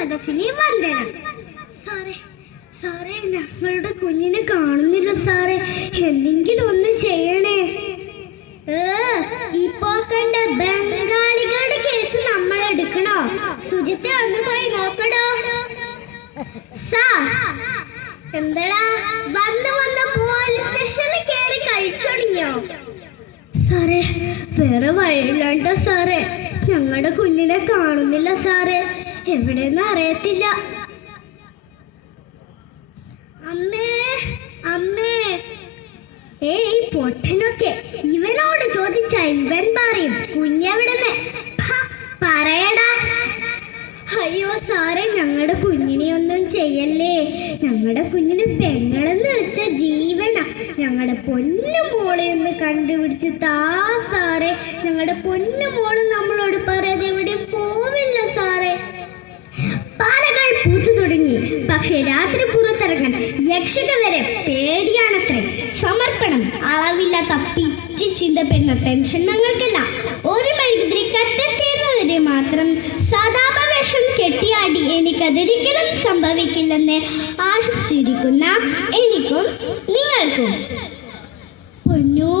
സദസ്സിനെ വന്ദനം. സാറേ സാറേ, ഞങ്ങളുടെ കുഞ്ഞിനെ കാണുന്നില്ല സാറേ, എന്തെങ്കിലും ഒന്ന് ചെയ്യണേ. ഇപ്പോ കണ്ട ബംഗാളികളുടെ കേസ് നമ്മൾ എടുക്കണോ? സുജിത്ത് ഒന്ന് പോയി നോക്കണോ? എന്താടാ വന്ന് പോലീസ് സ്റ്റേഷനിൽ കയറി കഴിച്ചൊടിഞ്ഞോ? സാറേ, വേറെ വഴിയില്ലാണ്ടോ സാറേ, ഞങ്ങളുടെ കുഞ്ഞിനെ കാണുന്നില്ല സാറേ, എവിടെയെന്ന് അറിയത്തില്ല. അമ്മേ അമ്മേ, ഏയ് പൊട്ടനൊക്കെ ഇവനോട് ചോദിച്ചാ ഇവൻ പറയും കുഞ്ഞെവിടെന്ന്. പറയടാ. അയ്യോ സാറേ, ഞങ്ങളുടെ കുഞ്ഞിനെ ഒന്നും ചെയ്യല്ലേ, ഞങ്ങളുടെ കുഞ്ഞിന് പെങ്ങളെന്ന് വെച്ച ജീവനാ. ഞങ്ങളുടെ പൊന്നു മോളെ ഒന്ന് കണ്ടുപിടിച്ച് താ സാറേ, ഞങ്ങളുടെ പൊന്നു മോള് നമ്മളോട് പറയാതെ എവിടെ പോവില്ല സാറേ. പാലകൾ പൂത്തു തുടങ്ങി, പക്ഷെ രാത്രി പുറത്തിറങ്ങാൻ യക്ഷിക വരെ പേടിയാണത്രേ. സമർപ്പണം അളവില്ലാത്ത പിച്ച് ചിന്തപ്പെടുന്ന പെൻഷൻ ഞങ്ങൾക്കല്ല. ഒരു മെഴുകുതിരി കത്തെത്തിയുന്നവരെ മാത്രം സദാപവേഷം കെട്ടിയാടി എനിക്കതൊരിക്കലും സംഭവിക്കില്ലെന്ന് ആശ്വസിച്ചിരിക്കുന്ന എനിക്കും നിങ്ങൾക്കും. പൊന്നു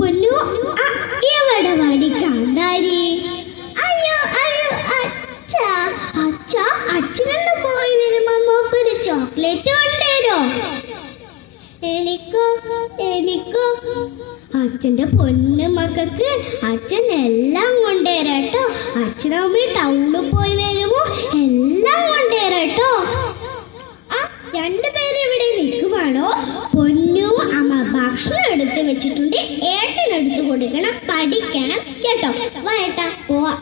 പൊന്നു എവിടെ വടി കാന്താരി? അയ്യോ അയ്യോ അച്ഛാ അച്ഛാ, അച്ഛനൊന്ന് പോയി വരുമ്പോ മോക്കൊരു ചോക്ലേറ്റ് കൊണ്ടുവരോ? എനിക്കോ അച്ഛൻ്റെ പൊന്നു മക്കൾക്ക് അച്ഛൻ എല്ലാം കൊണ്ടുവരാട്ടോ. അച്ഛനമ്മ ടൗണിൽ പോയി വരുമ്പോ എല്ലാം കൊണ്ടുവരാട്ടോ. രണ്ടുപേരും ഇവിടെ നിൽക്കുവാണോ? പൊന്നു അമ്മ ഭക്ഷണം എടുത്ത് വെച്ചിട്ടുണ്ട്, ഏട്ടനെടുത്ത് കൊടുക്കണം, പഠിക്കണം കേട്ടോ. വാ ഏട്ടാ പോവാ.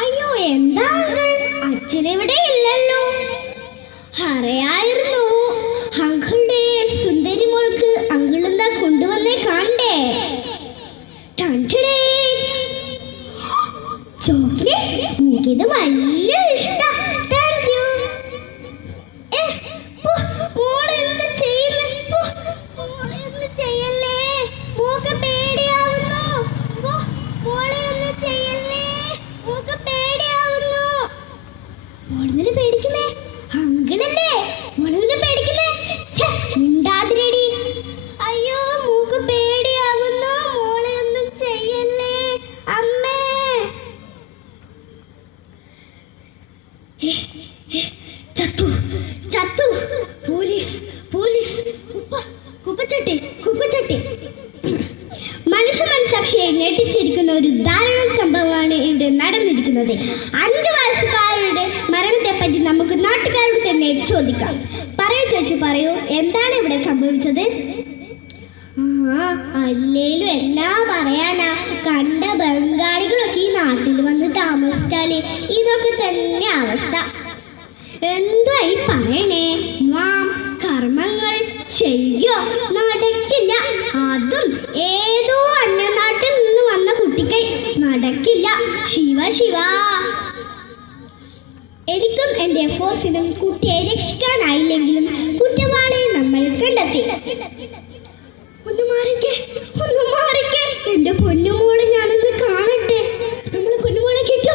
അയ്യോ എന്താ അച്ഛനെവിടെ ഇല്ലല്ലോ? അറിയായിരുന്നു, അങ്കിളുടെ സുന്ദരി മോൾക്ക് അങ്കിൾ എന്താ കൊണ്ടുവന്നേ കാണണ്ടേ? ചോക്ലേറ്റ്, എനിക്കിത് വലിയ ഇഷ്ടം. Thank you. മോളെന്ത് ചെയ്യുന്നു? മോളെന്ത് ചെയ്യല്ലേ, മോക്ക് പേടിയാവുന്നു. മോളെ ഒന്ന് ചെയ്യല്ലേ, മോക്ക് പേടിയാവുന്നു. മോളെന്തിനാ പേടിക്കുന്നേ? അങ്കിളല്ലേ മോളെന്തിനാ പേടിക്കുന്നേ? മിണ്ടാതിരടി. അയ്യോ മോക്ക് പേടിയാവുന്നു, മോളെ ഒന്നും ചെയ്യല്ലേ അമ്മേ. ചത്തു ചത്തു, പോലീസ് പോലീസ്, കുപ്പച്ചട്ടി. മനുഷ്യ മനസാക്ഷിയെ ഞെട്ടിച്ചിരിക്കുന്ന ഒരു ദാരുണ സംഭവമാണ് ഇവിടെ നടന്നിരിക്കുന്നത്. 5 വയസ്സുകാരുടെ മരണത്തെപ്പറ്റി നമുക്ക് നാട്ടുകാരോട് തന്നെ ചോദിക്കാം. പറയൂ ചേച്ചി, പറയൂ, എന്താണ് ഇവിടെ സംഭവിച്ചത്? അല്ലേലും എന്നാ പറയാനാ, കണ്ട ബംഗാളികളൊക്കെ ഈ നാട്ടിൽ വന്ന് താമസിച്ചാല് ഇതൊക്കെ തന്നെ അവസ്ഥ. എന്തായി പറയണേ? കർമ്മങ്ങൾ ചെയ്യോ നടക്കില്ല. അതും ഏതോ അന്യനാട്ടിൽ നിന്ന് വന്ന കുട്ടിക്ക് നടക്കില്ല. ശിവ. എനിക്കും എൻ്റെ ഫോഴ്സിനും കുട്ടിയെ രക്ഷിക്കാനായില്ലെങ്കിലും കുറ്റവാളിയെ നമ്മൾ കണ്ടെത്തി. ഒന്ന് മാറിക്കേ. എൻ്റെ പൊന്നുമോളെ ഞാനൊന്ന് കാണട്ടെ. നമ്മുടെ പൊന്നുമോളെ കിട്ടോ?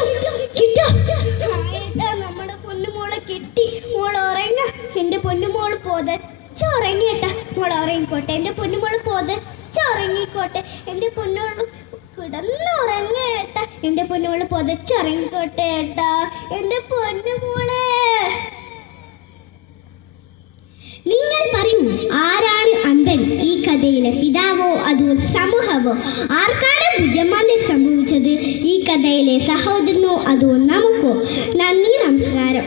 നമ്മുടെ പൊന്നുമോളെ കിട്ടി. മോൾ ഉറങ്ങ. എൻ്റെ പൊന്നുമോള് പൊതച്ചുറങ്ങിയേട്ടാ. മോൾ ഉറങ്ങിക്കോട്ടെ. എൻ്റെ പൊന്നുമോള് പൊതച്ചുറങ്ങിക്കോട്ടെ. എൻ്റെ പൊന്നോള് കിടന്നുറങ്ങേട്ടാ. എൻ്റെ പൊന്നുമോള് പൊതച്ചുറങ്ങിക്കോട്ടെ ഏട്ടാ. എൻ്റെ പൊന്നുമോളെ, നിങ്ങൾ പറയൂ, ആരാണ് അന്ധൻ? ഈ കഥയിലെ പിതാവോ അതോ സമൂഹമോ? ആർക്കാണ് ബുദ്ധിമാന്യം സംഭവിച്ചത്? ഈ കഥയിലെ സഹോദരനോ അതോ നമുക്കോ? നന്ദി, നമസ്കാരം.